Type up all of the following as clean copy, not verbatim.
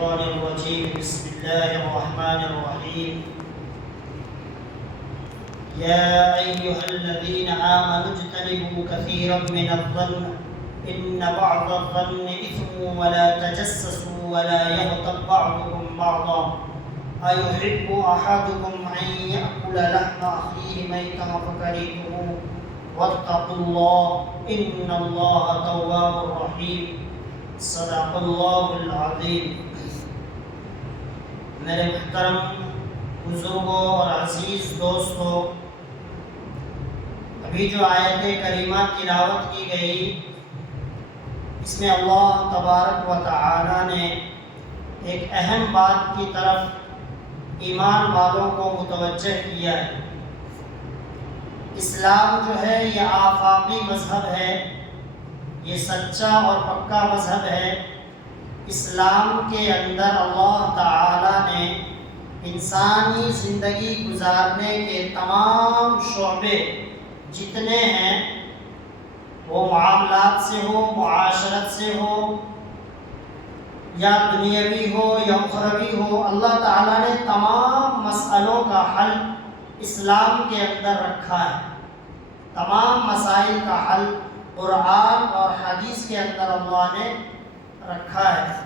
الشيطان الرجيم بسم الله الرحمن الرحيم يا أيها الذين آمنوا اجتنبوا كثيرا من الظن إن بعض الظن إثم ولا تجسسوا ولا يغتب بعضكم بعضا أيحب أحدكم أن يأكل لحم أخيه ميتا فكرهتموه واتقوا الله إن الله تواب رحيم صدق اللہ العظیم۔ میرے محترم بزرگوں اور عزیز دوستوں، ابھی جو آیت کریمہ تلاوت کی گئی، اس میں اللہ تبارک و تعالی نے ایک اہم بات کی طرف ایمان والوں کو متوجہ کیا ہے۔ اسلام جو ہے یہ آفاقی مذہب ہے، یہ سچا اور پکا مذہب ہے۔ اسلام کے اندر اللہ تعالی نے انسانی زندگی گزارنے کے تمام شعبے جتنے ہیں، وہ معاملات سے ہو، معاشرت سے ہو، یا دنیاوی ہو یا اخروی ہو، اللہ تعالی نے تمام مسئلوں کا حل اسلام کے اندر رکھا ہے۔ تمام مسائل کا حل قرآن اور حدیث کے اندر اللہ نے رکھا ہے۔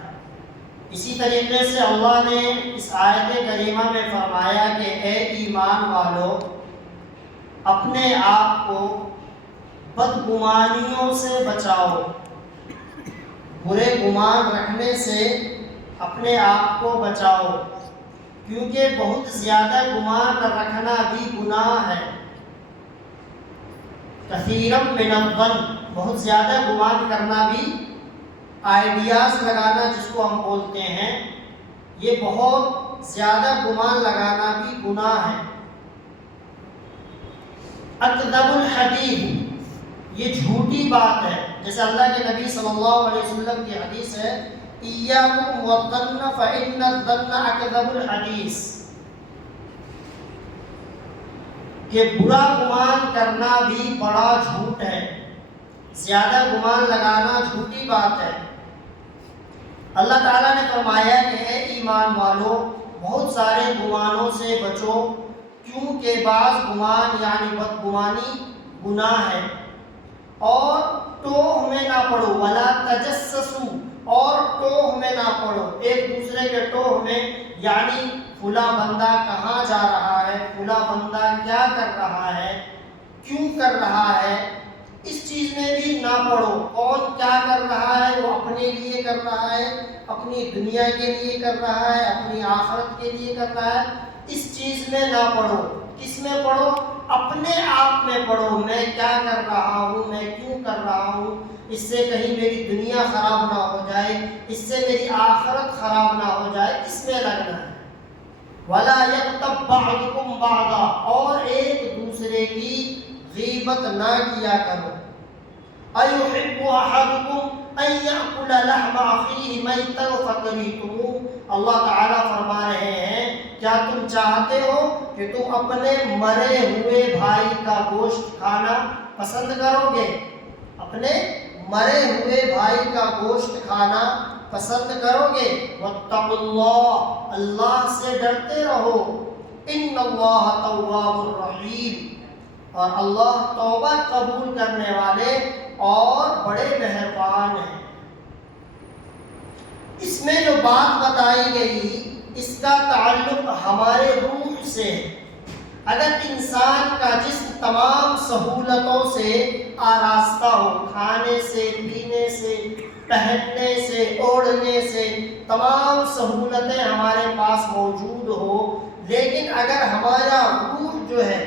اسی طریقے سے اللہ نے اس آیت کریمہ میں فرمایا کہ اے ایمان والو، اپنے آپ کو بدگمانیوں سے بچاؤ، برے گمان رکھنے سے اپنے آپ کو بچاؤ، کیونکہ بہت زیادہ گمان رکھنا بھی گناہ ہے۔ کثیرم من الظن، بہت زیادہ گمان کرنا بھی، آئیڈیاز لگانا جس کو ہم بولتے ہیں، یہ بہت زیادہ گمان لگانا بھی گناہ ہے۔ اکذب الحدیث، یہ جھوٹی بات ہے، جیسے اللہ کے نبی صلی اللہ علیہ وسلم کی حدیث ہے، ایاکم والظن فإن الظن اکذب الحدیث، کہ برا گمان کرنا بھی بڑا جھوٹ ہے، زیادہ گمان لگانا جھوٹی بات ہے۔ اللہ تعالیٰ نے فرمایا کہ اے ایمان والو، بہت سارے گمانوں سے بچو، کیونکہ بعض گمان یعنی بدگمانی گناہ ہے۔ اور ٹوہ میں نہ پڑو، ولا تجسسوا، اور ٹوہ میں نہ پڑو، ایک دوسرے کے ٹوہ میں، یعنی فلاں بندہ کہاں جا رہا ہے، فلاں بندہ کیا کر رہا ہے، کیوں کر رہا ہے، اس چیز میں بھی نہ پڑو۔ کون کیا کر رہا ہے، وہ اپنے لیے کر رہا ہے، اپنی دنیا کے لیے کر رہا ہے، اپنی آخرت کے لیے کر رہا ہے، اس چیز میں نہ پڑو۔ کس میں پڑھو؟ اپنے آپ میں پڑھو، میں کیا کر رہا ہوں، میں کیوں کر رہا ہوں، اس سے کہیں میری دنیا خراب نہ ہو جائے، اس سے میری آخرت خراب نہ ہو جائے، اس میں لگنا ہے۔ وَلَا يَغْتَبْ بَعْضُكُمْ بَعْضًا، اور ایک دوسرے کی غیبت نہ کیا کرو۔ أَيُحِبُّ أَحَدُكُمْ أَن يَأْكُلَ لَحْمَ أَخِيهِ مَيْتًا فَكَرِهتُمُوهُ، اللہ تعالیٰ فرما رہے ہیں، کیا تم چاہتے ہو کہ تم اپنے مرے ہوئے بھائی کا گوشت کھانا پسند کرو گے؟ اپنے مرے ہوئے بھائی کا گوشت کھانا پسند کرو گے؟ وَاتَّقُوا اللَّهَ، اللہ سے ڈرتے رہو، إِنَّ اللَّهَ تَوَّابٌ رَحِيمٌ، اور اللہ توبہ قبول کرنے والے اور بڑے مہربان ہیں۔ اس میں جو بات بتائی گئی، اس کا تعلق ہمارے روح سے ہے۔ اگر انسان کا جسم تمام سہولتوں سے آراستہ ہو، کھانے سے، پینے سے، پہننے سے، اوڑھنے سے، تمام سہولتیں ہمارے پاس موجود ہو، لیکن اگر ہمارا روح جو ہے،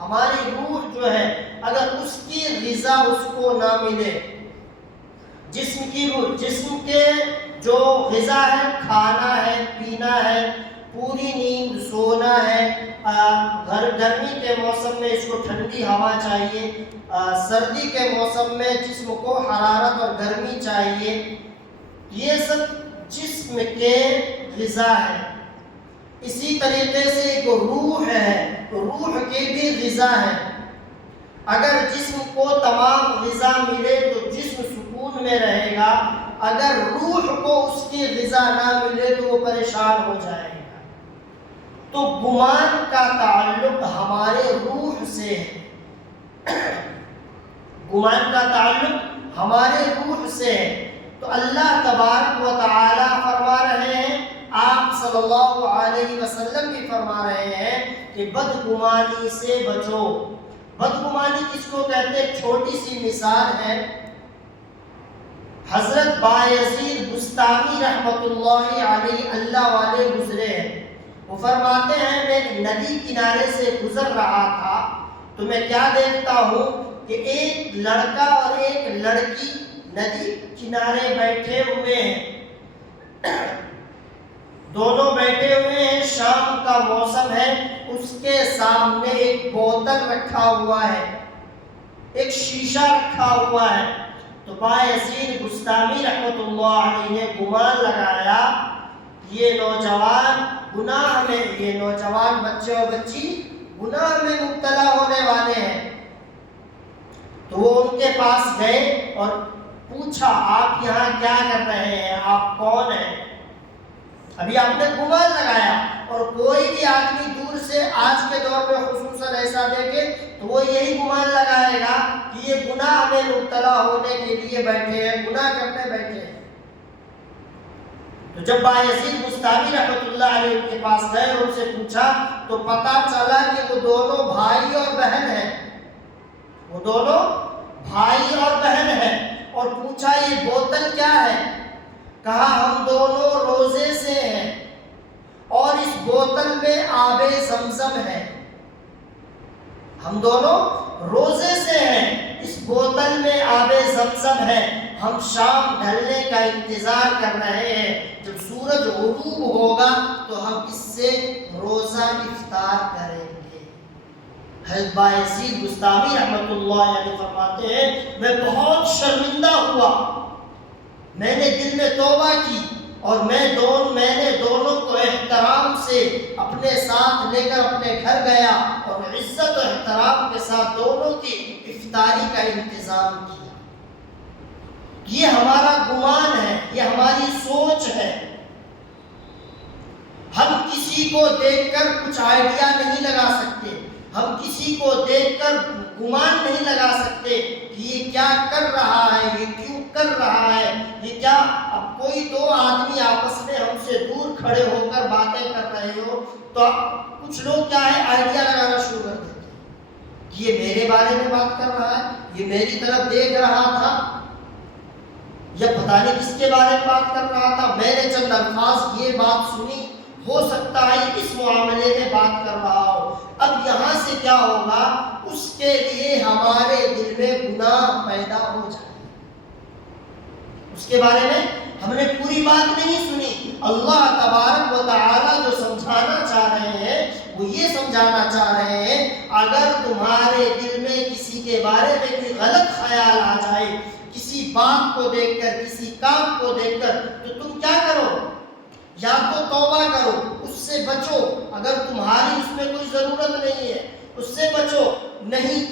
ہماری روح جو ہے، اگر اس کی غذا اس کو نہ ملے، جسم کی روح، جسم کے جو غذا ہے، کھانا ہے، پینا ہے، پوری نیند، سونا ہے، گرمی کے موسم میں اس کو ٹھنڈی ہوا چاہیے، سردی کے موسم میں جسم کو حرارت اور گرمی چاہیے، یہ سب جسم کے غذا ہے۔ اسی طریقے سے ایک روح ہے، روح کی بھی غذا ہے۔ اگر جسم کو تمام غذا ملے تو جسم سکون میں رہے گا، اگر روح کو اس کی غذا نہ ملے تو وہ پریشان ہو جائے گا۔ تو گمان کا تعلق ہمارے روح سے ہے، گمان کا تعلق ہمارے روح سے ہے۔ تو اللہ تبارک و تعالی فرما رہے ہیں، آپ صلی اللہ علیہ وسلم بھی فرما رہے ہیں کہ بدگمانی سے بچو۔ بدگمانی کس کو کہتے ہیں؟ چھوٹی سی مثال ہے، حضرت بایزید بستامی رحمۃ اللہ علیہ اللہ والے گزرے ہیں، وہ فرماتے ہیں میں ندی کنارے سے گزر رہا تھا تو میں کیا دیکھتا ہوں کہ ایک لڑکا اور ایک لڑکی ندی کنارے بیٹھے ہوئے ہیں، دونوں بیٹھے ہوئے ہیں، شام کا موسم ہے، اس کے سامنے ایک بوتل رکھا ہوا ہے، ایک شیشہ رکھا ہوا ہے۔ تو بایزید بستامی رحمۃ اللہ علیہ نے گمان لگایا یہ نوجوان گناہ میں، یہ نوجوان بچے اور بچی گناہ میں مبتلا ہونے والے ہیں۔ تو وہ ان کے پاس گئے اور پوچھا آپ یہاں کیا کر رہے ہیں، آپ کون ہیں؟ ابھی آپ نے گمان لگایا، اور کوئی بھی آدمی دور سے آج کے دور میں خصوصاً ایسا دیکھے تو وہ یہی گمان لگائے گا کہ یہ گناہ میں مبتلا ہونے کے لیے بیٹھے ہیں، گناہ کرنے بیٹھے ہیں۔ تو جب بایزید بستامی رحمۃ اللہ علیہ کے پاس گئے اور ان سے پوچھا تو پتہ چلا کہ وہ دونوں بھائی اور بہن ہیں، وہ دونوں بھائی اور بہن ہیں۔ اور پوچھا یہ بوتل کیا ہے؟ کہا ہم دونوں روزے سے ہیں اور اس بوتل میں آب زمزم ہے، ہم دونوں روزے سے ہیں، اس بوتل میں آب زمزم ہے، ہم شام ڈھلنے کا انتظار کر رہے ہیں، جب سورج غروب ہوگا تو ہم اس سے روزہ افطار کریں گے۔ حضرت بایزید بستامی رحمۃ اللہ علیہ فرماتے ہیں میں بہت شرمندہ ہوا، میں نے دل میں توبہ کی اور میں نے دونوں کو احترام سے اپنے ساتھ لے کر اپنے گھر گیا اور عزت و احترام کے ساتھ دونوں کی افطاری کا انتظام کیا۔ یہ ہمارا گمان ہے، یہ ہماری سوچ ہے۔ ہم کسی کو دیکھ کر کچھ آئیڈیا نہیں لگا سکتے، ہم کسی کو دیکھ کر گمان نہیں لگا سکتے کہ یہ کیا کر رہا ہے، یہ کیوں کر رہا ہے، یہ کیا۔ اب کوئی دو آدمی آپس میں ہم سے دور کھڑے ہو کر باتیں کر رہے ہو تو کچھ لوگ کیا ہے آئیڈیا لگانا شروع کر دیتے ہیں کہ یہ میرے بارے میں بات کر رہا ہے، یہ میری طرف دیکھ رہا تھا، یا پتہ نہیں کس کے بارے میں بات کر رہا تھا، میں نے چند الفاظ یہ بات سنی، ہو سکتا ہے اس معاملے میں بات کر رہا ہو۔ اب یہاں سے کیا ہوگا، اس کے لیے ہمارے دل میں گناہ پیدا ہو جائے، اس کے بارے میں ہم نے پوری بات نہیں سنی۔ اللہ تبارک و تعالی جو سمجھانا چاہ رہے ہیں وہ یہ سمجھانا چاہ رہے ہیں اگر تمہارے دل میں کسی کے بارے میں کوئی غلط خیال آ جائے، کسی بات کو دیکھ کر، کسی کام کو دیکھ کر، تو تم کیا کرو؟ یا تو توبہ کرو، اس سے بچو، اگر تمہاری اس میں کوئی ضرورت نہیں ہے اس سے بچو، نہیں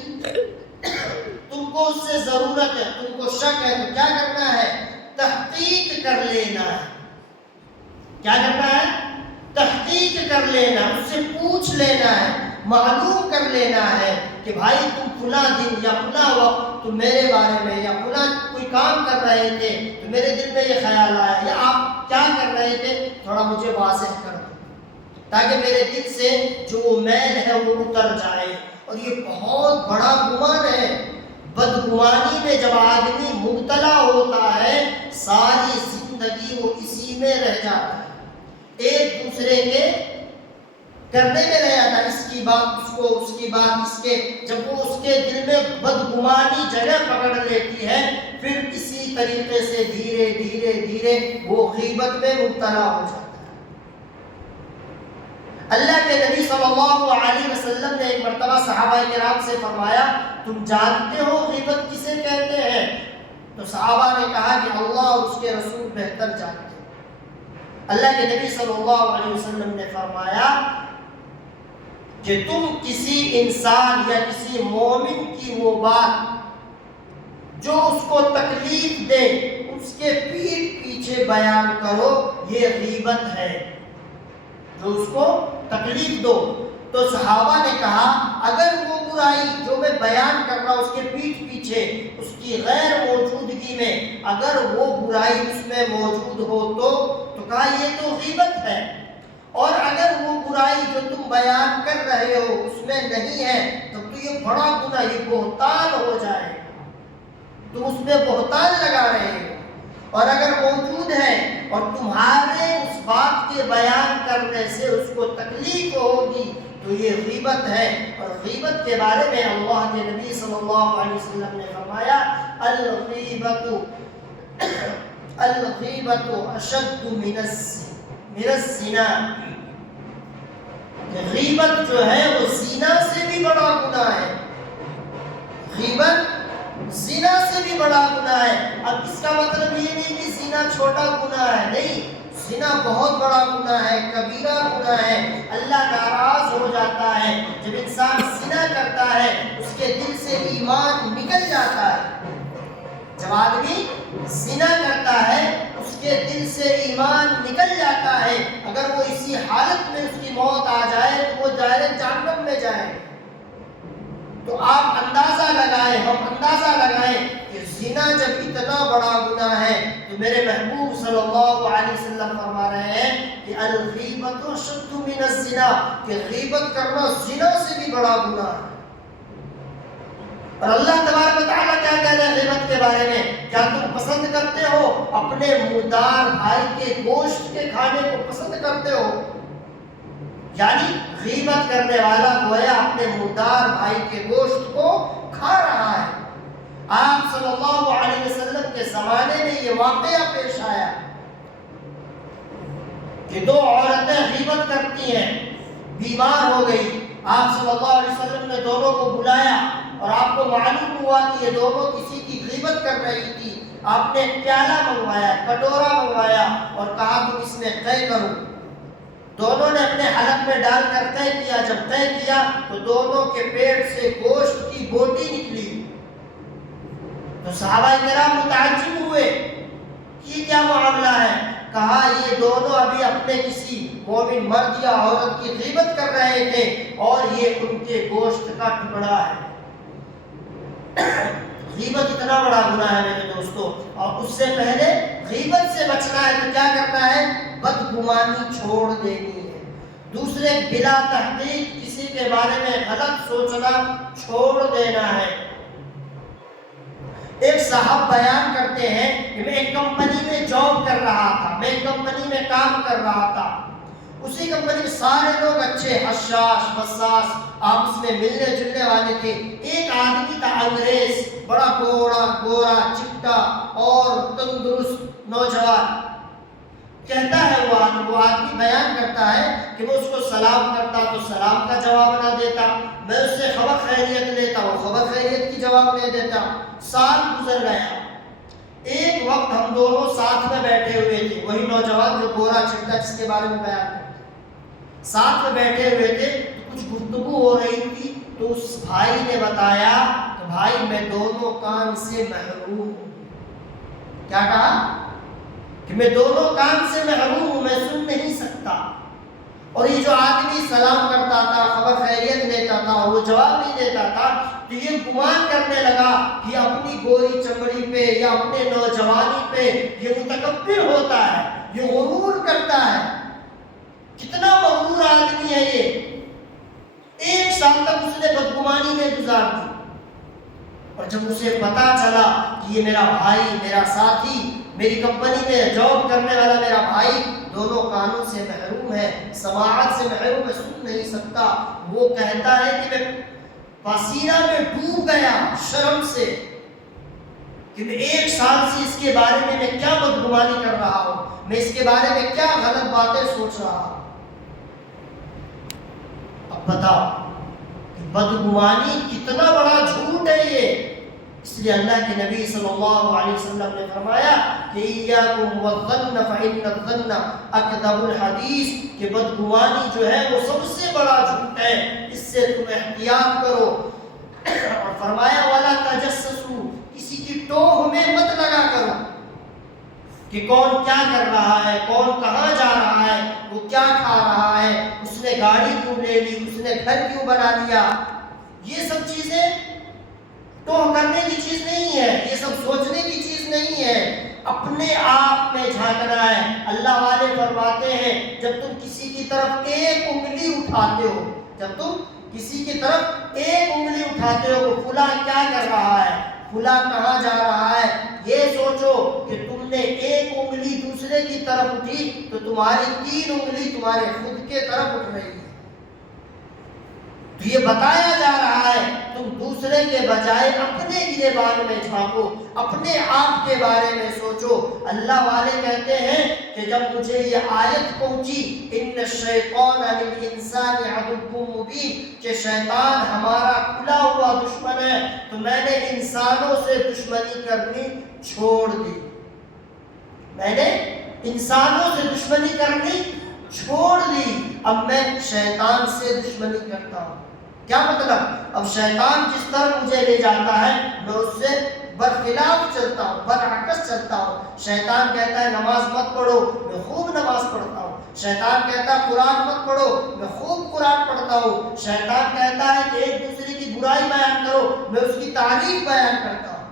تم کو اس سے ضرورت ہے، تم کو شک ہے تو کیا کرنا ہے؟ تحقیق کر لینا ہے۔ کیا کرنا ہے؟ تحقیق کر لینا، اس سے پوچھ لینا ہے، معلوم کر لینا ہے کہ بھائی تم فلاں دن یا فلاں وقت تم میرے بارے میں یا فلاں کوئی کام کر رہے تھے تو میرے دل میں یہ خیال آیا، یا آپ کیا کر رہے تھے، تھوڑا مجھے واضح کر دو تاکہ میرے دل سے جو وہ میل ہے وہ اتر جائے۔ اور یہ بہت بڑا گمان ہے، بدگمانی میں جب آدمی مبتلا ہوتا ہے ساری زندگی وہ اسی میں رہ جاتا ہے، ایک دوسرے کے کرنے میں رہ جاتا ہے، اس کی بات اس کو، اس کی بات اس کے، جب وہ اس کے دل میں بدگمانی جگہ پکڑ لیتی ہے پھر اسی طریقے سے دھیرے دھیرے دھیرے وہ غیبت میں مبتلا ہو جاتا ہے۔ اللہ کے نبی صلی اللہ علیہ وسلم نے ایک مرتبہ صحابہ کرام سے فرمایا تم جانتے ہو غیبت کسے کہتے ہیں؟ تو صحابہ نے کہا کہ اللہ اور اس کے رسول بہتر جانتے ہیں۔ اللہ کے نبی صلی اللہ علیہ وسلم نے فرمایا کہ تم کسی انسان یا کسی مومن کی وہ بات جو اس کو تکلیف دے، اس کے پیٹھ پیچھے بیان کرو یہ غیبت ہے، جو اس کو تکلیف دو۔ تو صحابہ نے کہا اگر وہ برائی جو میں بیان کر رہا ہوں اس کے پیٹھ پیچھے، اس کی غیر موجودگی میں اگر وہ برائی اس میں موجود ہو تو کہا یہ تو غیبت ہے، اور اگر وہ برائی جو تم بیان کر رہے ہو اس میں نہیں ہے تب تو یہ بڑا گناہ، یہ بہتان ہو جائے، تم اس میں بہتان لگا رہے ہو، اور اگر موجود ہے اور تمہارے اس بات کے بیان کرنے سے اس کو تکلیف ہوگی تو یہ غیبت ہے۔ اور غیبت کے بارے میں اللہ کے نبی صلی اللہ علیہ وسلم نے فرمایا الغیبت اشد من الزنا، کہ غیبت جو ہے وہ زنا سے بھی بڑا گناہ ہے، غیبت زنا سے بھی بڑا گناہ ہے۔ اب اس کا مطلب یہ نہیں کہ زنا چھوٹا گناہ ہے، نہیں، زنا بہت بڑا گناہ ہے، کبیرہ گناہ ہے، اللہ ناراض ہو جاتا ہے جب انسان زنا کرتا ہے، اس کے دل سے ایمان نکل جاتا ہے۔ جب آدمی زنا کرتا ہے اس کے دل سے ایمان نکل جاتا ہے، اگر وہ اسی حالت میں اس کی موت آ جائے تو وہ ڈائریکٹ جہنم میں جائے۔ تو آپ اندازہ لگائیں، ہم اندازہ لگائیں کہ زنا جب اتنا بڑا گناہ ہے تو میرے محبوب صلی اللہ علیہ وسلم فرما رہے ہیں کہ الغیبت اشد من الزنا، کہ غیبت کرنا زنا سے بھی بڑا گناہ ہے۔ اور اللہ تبارک و تعالیٰ کیا کہہ رہے ہیں غیبت کے بارے میں؟ کیا تم پسند کرتے ہو اپنے مردار بھائی کے گوشت کے کھانے کو پسند کرتے ہو؟ یعنی غیبت کرنے والا گویا اپنے مردار بھائی کے گوشت کو کھا رہا ہے۔ آپ صلی اللہ علیہ وسلم کے زمانے میں یہ واقعہ پیش آیا کہ دو عورتیں غیبت کرتی ہیں، بیمار ہو گئی، آپ صلی اللہ علیہ وسلم نے دونوں کو بلایا اور آپ کو معلوم ہوا کہ یہ دونوں کسی کی غیبت کر رہی تھی۔ آپ نے پیالہ منگوایا، کٹورا منگوایا اور کہا تم اس میں قے کرو۔ دونوں نے اپنے حلق میں ڈال کر قے کیا، جب قے کیا تو دونوں کے پیٹ سے گوشت کی بوٹی نکلی۔ تو صحابہ کرام متعجب ہوئے کہ یہ کیا معاملہ ہے؟ کہا یہ دونوں ابھی اپنے کسی مومن مرد یا عورت کی غیبت کر رہے تھے اور یہ ان کے گوشت کا ٹکڑا ہے۔ غیبت اتنا بڑا گناہ ہے میرے دوستو، اور اس سے پہلے غیبت سے بچنا ہے تو کیا کرنا ہے؟ بدگمانی چھوڑ دینی ہے، دوسرے بلا تحقیق کسی کے بارے میں غلط سوچنا چھوڑ دینا ہے۔ ایک صاحب بیان کرتے ہیں کہ میں ایک کمپنی میں جاب کر رہا تھا، میں ایک کمپنی میں کام کر رہا تھا، اسی کمپنی میں سارے لوگ اچھے، حشاش بساس آپس میں ملنے جلنے والے تھے۔ ایک آدمی تھا انگریز، بڑا گورا چٹا اور تندرست نوجوان، کہتا ہے وہ آدمی بیان کرتا ہے کہ وہ اس کو سلام کرتا تو سلام کا جواب نہ دیتا، میں اس سے خبر خیریت لیتا، وہ خبر خیریت کی جواب نہیں دیتا۔ سال گزر گیا، ایک وقت ہم دونوں ساتھ میں بیٹھے ہوئے تھے، وہی نوجوان جو گورا چٹا جس کے بارے میں بیان کرتا، ساتھ میں بیٹھے ہوئے تھے، کچھ گفتگو ہو رہی تھی تو اس بھائی نے بتایا کہ بھائی میں دونوں کان سے محروم ہوں۔ کیا کہا؟ کہ میں دونوں کان سے محروم ہوں، میں سن نہیں سکتا۔ اور یہ جو آدمی سلام کرتا تھا، خبر خیریت لیتا تھا اور وہ جواب نہیں دیتا تھا، تو یہ گمان کرنے لگا کہ اپنی گوری چمڑی پہ یا اپنے نوجوانی پہ یہ متکبر ہوتا ہے، یہ غرور کرتا ہے۔ کتنا مغرور آدمی ہے یہ! ایک سال تک اس نے بدگمانی میں گزار دی، اور جب اسے پتا چلا کہ یہ میرا بھائی، میرا ساتھی، میری کمپنی میں جاب کرنے والا میرا بھائی دونوں کانوں سے محروم ہے، سماعت سے محروم ہے، سن نہیں سکتا، وہ کہتا ہے کہ میں پسینہ میں ڈوب گیا شرم سے کہ میں ایک سال سے اس کے بارے میں کیا بدگمانی کر رہا ہوں، میں اس کے بارے میں کیا غلط باتیں سوچ رہا ہوں۔ اب بتاؤ کہ بدگمانی کتنا بڑا جھوٹ ہے یہ! اس لیے اللہ کے نبی صلی اللہ علیہ وسلم نے فرمایا کہ ایاکم والظن فإن الظن اکذب الحدیث، کہ بدگمانی جو ہے وہ سب سے بڑا جھوٹ ہے، اس سے تم احتیاط کرو۔ اور فرمایا ولا تجسسوا، کسی کی ٹوہ میں مت لگا کرو۔ کہ کون کیا کر رہا ہے، کون کہاں جا رہا ہے، وہ کیا کھا رہا ہے، اس نے گاڑی کیوں لے لی، اس نے گھر کیوں بنا لیا۔ یہ سب چیزیں ٹوہ کرنے کی چیز نہیں ہے، یہ سب سوچنے کی چیز نہیں ہے، اپنے آپ میں جھانکنا ہے۔ اللہ والے فرماتے ہیں جب تم کسی کی طرف ایک انگلی اٹھاتے ہو، جب تم کسی کی طرف ایک انگلی اٹھاتے ہو کہ فلاں کیا کر رہا ہے، فلاں کہاں جا رہا ہے، یہ سوچو کہ تم نے ایک انگلی دوسرے کی طرف اٹھی تو تمہاری 3 انگلی تمہارے خود کے طرف اٹھ رہی ہے۔ تو یہ بتایا جا رہا ہے تم دوسرے کے بجائے اپنے گریبان میں جھانکو، اپنے آپ کے بارے میں سوچو۔ اللہ والے کہتے ہیں کہ جب مجھے یہ آیت پہنچی ان الشیطان للانسان عدو مبین، کہ شیطان ہمارا کھلا ہوا دشمن ہے، تو میں نے انسانوں سے دشمنی کرنی چھوڑ دی، میں نے انسانوں سے دشمنی کرنی چھوڑ دی، اب میں شیطان سے دشمنی کرتا ہوں۔ کیا مطلب؟ اب شیطان جس طرح مجھے لے جاتا ہے میں اس سے برخلاف چلتا ہوں، برعکس چلتا ہوں۔ شیطان کہتا ہے نماز مت پڑھو، میں خوب نماز پڑھتا ہوں۔ شیطان کہتا ہے قرآن مت پڑھو، میں خوب قرآن پڑھتا ہوں۔ شیطان کہتا ہے کہ ایک دوسرے کی برائی بیان کرو، میں اس کی تعریف بیان کرتا ہوں۔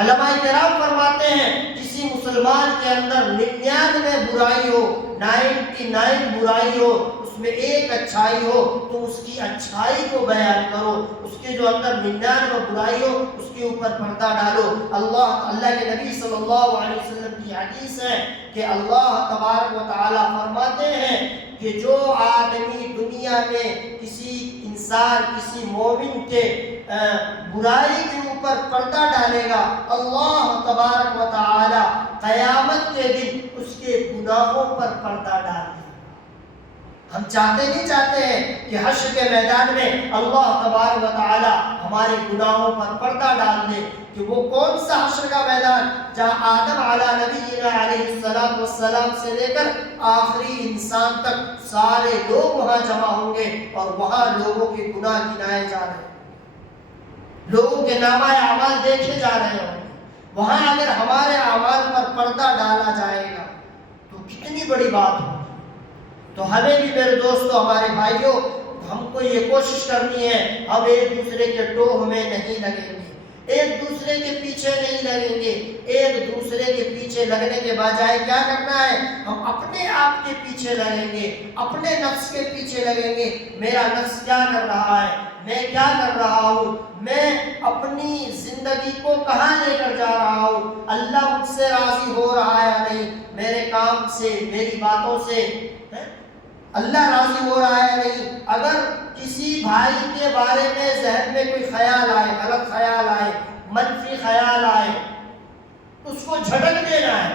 علماء کرام فرماتے ہیں کسی مسلمان کے اندر 99 برائی ہو، 99 برائی ہو، اس میں ایک اچھائی ہو، تو اس کی اچھائی کو بیان کرو۔ اس کے جو اندر 99 برائی ہو اس کے اوپر پردہ ڈالو۔ اللہ کے نبی صلی اللہ علیہ وسلم کی حدیث ہے کہ اللہ تبارک و تعالی فرماتے ہیں کہ جو آدمی دنیا میں کسی انسان، کسی مومن کے برائی کے اوپر پردہ ڈالے گا، اللہ تبارک و تعالی قیامت کے دن اس کے گناہوں پر پردہ ڈال دے۔ ہم نہیں چاہتے ہیں کہ حشر کے میدان میں اللہ تبارک و تعالی ہمارے گناہوں پر پردہ ڈال دے، کہ وہ کون سا حشر کا میدان جہاں آدم علی نبینا علیہ السلام سے لے کر آخری انسان تک سارے لوگ وہاں جمع ہوں گے، اور وہاں لوگوں کے گناہ گنائے جا رہے ہیں، لوگوں کے نامہ اعمال دیکھے جا رہے ہوں گے۔ وہاں اگر ہمارے اعمال پر پردہ ڈالا جائے گا تو کتنی بڑی بات ہو۔ تو ہمیں بھی میرے دوستو، ہمارے بھائیوں، ہم کو یہ کوشش کرنی ہے ہم ایک دوسرے کے ٹوہ میں نہیں لگیں گے، ایک دوسرے کے پیچھے نہیں لگیں گے۔ ایک دوسرے کے پیچھے لگنے کے بجائے کیا کرنا ہے؟ ہم اپنے آپ کے پیچھے لگیں گے، اپنے نفس کے پیچھے لگیں گے۔ میرا نفس کیا کر رہا ہے، میں کیا کر رہا ہوں، میں اپنی زندگی کو کہاں لے کر جا رہا ہوں، اللہ مجھ سے راضی ہو رہا ہے یا نہیں، میرے کام سے، میری باتوں سے اللہ راضی ہو رہا ہے نہیں۔ اگر کسی بھائی کے بارے میں ذہن میں کوئی خیال آئے، غلط خیال آئے، منفی خیال آئے، اس کو جھٹک دینا ہے۔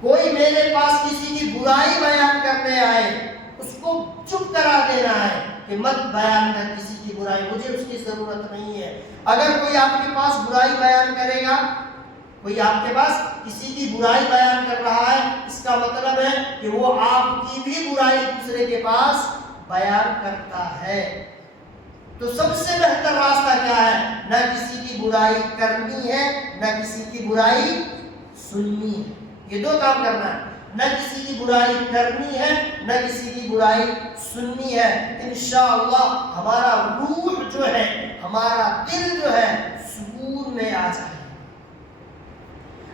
کوئی میرے پاس کسی کی برائی بیان کرنے آئے، اس کو چپ کرا دینا ہے کہ مت بیان کر کسی کی برائی، مجھے اس کی ضرورت نہیں ہے۔ اگر کوئی آپ کے پاس برائی بیان کرے گا، کوئی آپ کے پاس کسی کی برائی بیان کر رہا ہے، اس کا مطلب ہے کہ وہ آپ کی بھی برائی دوسرے کے پاس بیان کرتا ہے۔ تو سب سے بہتر راستہ کیا ہے؟ نہ کسی کی برائی کرنی ہے، نہ کسی کی برائی سننی ہے۔ یہ دو کام کرنا ہے، نہ کسی کی برائی کرنی ہے، نہ کسی کی برائی سننی ہے۔ انشاءاللہ ہمارا روح جو ہے، ہمارا دل جو ہے سکون میں آ جائے۔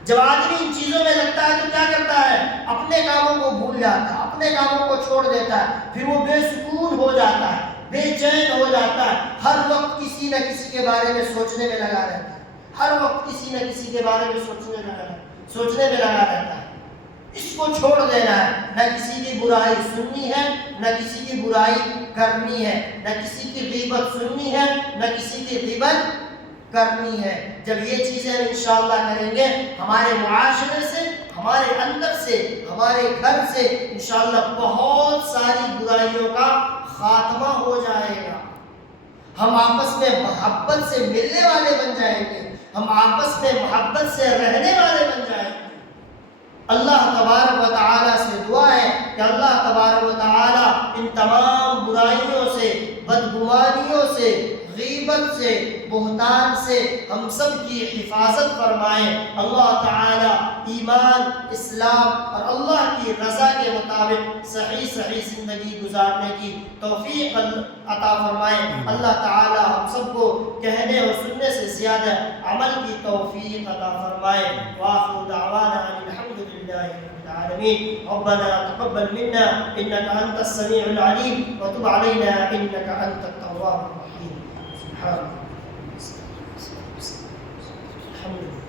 جب آدمی ان چیزوں میں لگتا ہے تو کیا کرتا ہے؟ اپنے کاموں کو بھول جاتا ہے، اپنے کاموں کو چھوڑ دیتا ہے، پھر وہ بے سکون ہو جاتا ہے، بے چین ہو جاتا ہے، ہر وقت کسی نہ کسی کے بارے میں سوچنے میں لگا رہتا ہے، ہر وقت کسی نہ کسی کے بارے میں سوچنے میں لگا رہتا ہے۔ اس کو چھوڑ دینا ہے، نہ کسی کی برائی سننی ہے، نہ کسی کی برائی کرنی ہے، نہ کسی کی غیبت سننی ہے، نہ کسی کی غیبت کرنی ہے۔ جب یہ چیزیں انشاءاللہ کریں گے، ہمارے معاشرے سے، ہمارے اندر سے، ہمارے گھر سے انشاءاللہ بہت ساری برائیوں کا خاتمہ ہو جائے گا۔ ہم آپس میں محبت سے ملنے والے بن جائیں گے، ہم آپس میں محبت سے رہنے والے بن جائیں گے۔ اللہ تبارک و تعالیٰ سے دعا ہے کہ اللہ تبارک و تعالیٰ ان تمام برائیوں سے، بدگمانیوں سے، غیبت سے، بہتان سے ہم سب کی حفاظت فرمائے. اللہ تعالی ایمان، اسلام اور اللہ کی رضا کے مطابق صحیح زندگی گزارنے کی توفیق عطا فرمائے. اللہ تعالی ہم سب کو کہنے اور سننے سے زیادہ عمل کی توفیق عطا فرمائے. وآخر دعوانا الحمد للہ رب العالمین. ربنا تقبل منا انك انت السميع العليم وتب علينا انك انت التواب الرحيم. سبحان الله. الحمد لله.